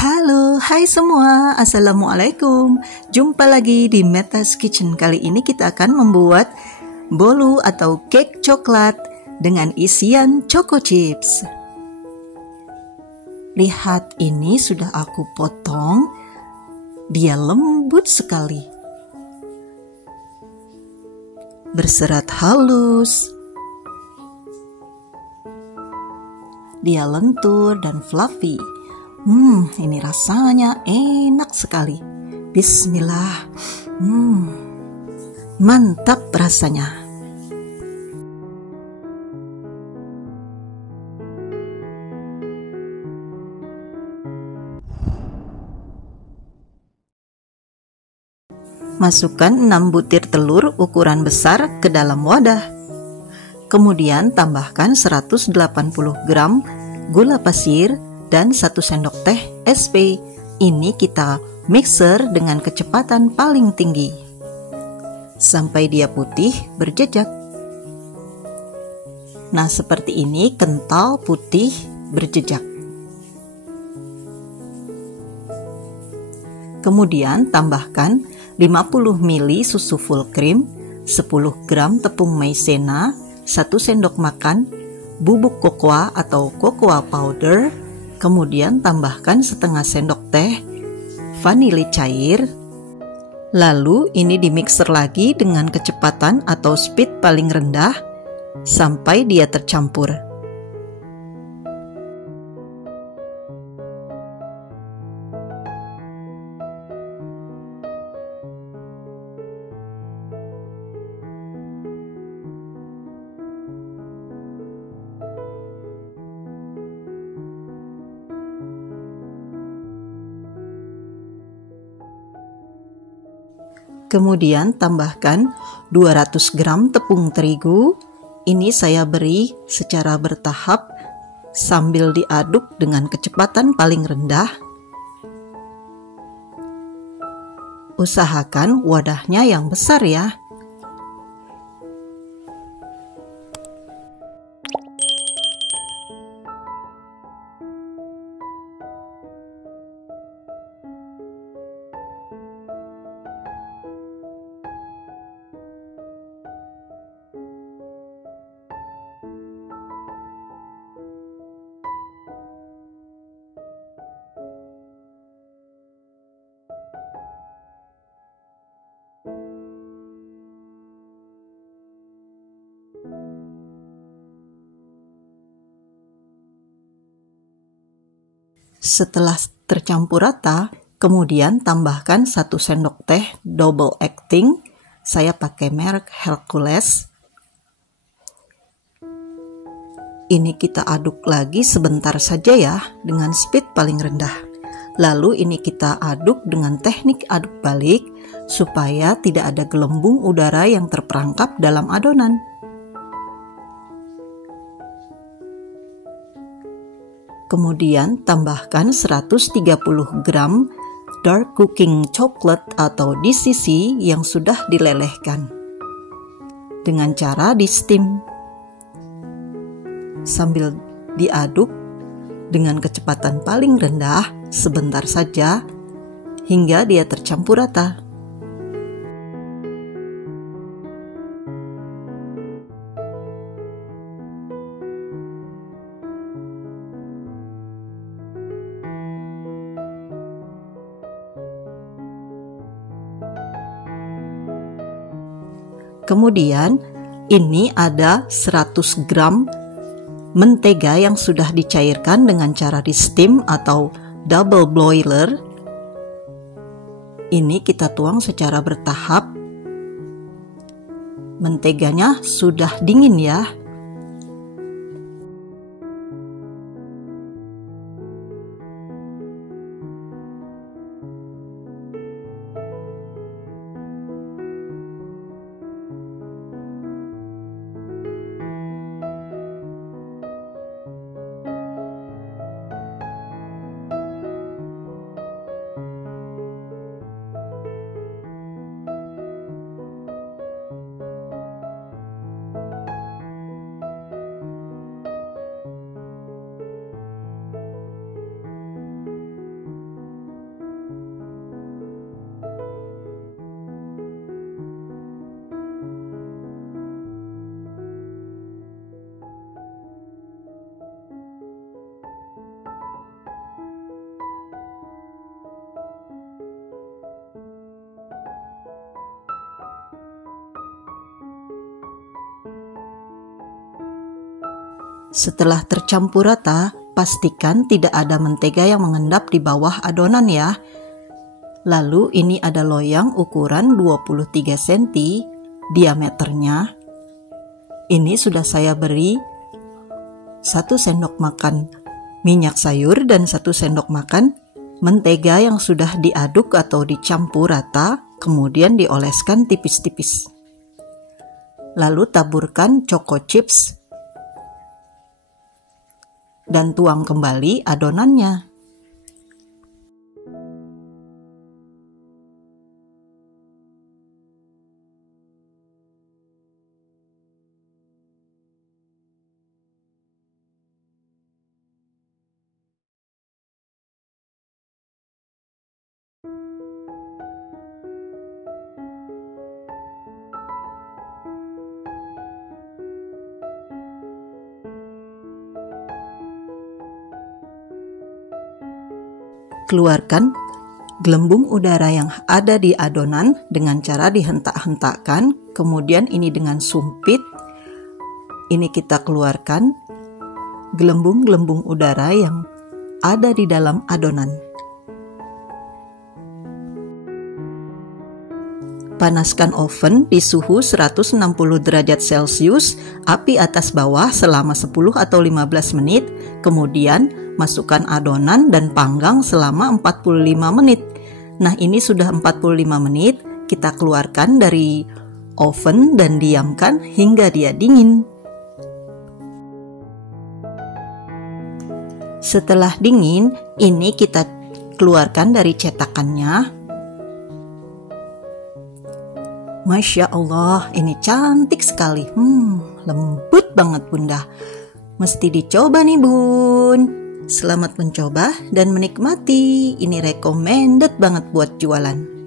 Halo, hai semua, Assalamualaikum. Jumpa lagi di Meta's Kitchen. Kali ini kita akan membuat bolu atau cake coklat dengan isian choco chips. Lihat, ini sudah aku potong. Dia lembut sekali, berserat halus. Dia lentur dan fluffy. Ini rasanya enak sekali. Bismillah. Mantap rasanya. Masukkan 6 butir telur ukuran besar ke dalam wadah. Kemudian tambahkan 180 gram gula pasir dan 1 sendok teh SP. Ini kita mixer dengan kecepatan paling tinggi sampai dia putih berjejak. Nah, seperti ini, kental, putih, berjejak. Kemudian tambahkan 50 ml susu full cream, 10 gram tepung maizena, 1 sendok makan bubuk kokoa atau cocoa powder. Kemudian tambahkan setengah sendok teh vanili cair. Lalu ini dimixer lagi dengan kecepatan atau speed paling rendah sampai dia tercampur. Kemudian tambahkan 200 gram tepung terigu. Ini saya beri secara bertahap sambil diaduk dengan kecepatan paling rendah. Usahakan wadahnya yang besar ya. Setelah tercampur rata, kemudian tambahkan 1 sendok teh double acting. Saya pakai merek Hercules. Ini kita aduk lagi sebentar saja ya, dengan speed paling rendah. Lalu ini kita aduk dengan teknik aduk balik supaya tidak ada gelembung udara yang terperangkap dalam adonan. Kemudian tambahkan 130 gram dark cooking chocolate atau DCC yang sudah dilelehkan dengan cara di steam. Sambil diaduk dengan kecepatan paling rendah sebentar saja hingga dia tercampur rata. Kemudian ini ada 100 gram mentega yang sudah dicairkan dengan cara di steam atau double boiler. Ini kita tuang secara bertahap. Menteganya sudah dingin ya. Setelah tercampur rata, pastikan tidak ada mentega yang mengendap di bawah adonan ya. Lalu ini ada loyang ukuran 23 cm diameternya. Ini sudah saya beri 1 sendok makan minyak sayur dan 1 sendok makan mentega yang sudah diaduk atau dicampur rata, kemudian dioleskan tipis-tipis. Lalu taburkan choco chips dan tuang kembali adonannya. Keluarkan gelembung udara yang ada di adonan dengan cara dihentak-hentakkan, kemudian ini dengan sumpit, ini kita keluarkan gelembung-gelembung udara yang ada di dalam adonan. Panaskan oven di suhu 160 derajat Celcius, api atas bawah selama 10 atau 15 menit, kemudian masukkan adonan dan panggang selama 45 menit. Nah, ini sudah 45 menit, kita keluarkan dari oven dan diamkan hingga dia dingin. Setelah dingin, ini kita keluarkan dari cetakannya. Masya Allah, ini cantik sekali. Lembut banget Bunda. Mesti dicoba nih Bun. Selamat mencoba dan menikmati. Ini recommended banget buat jualan.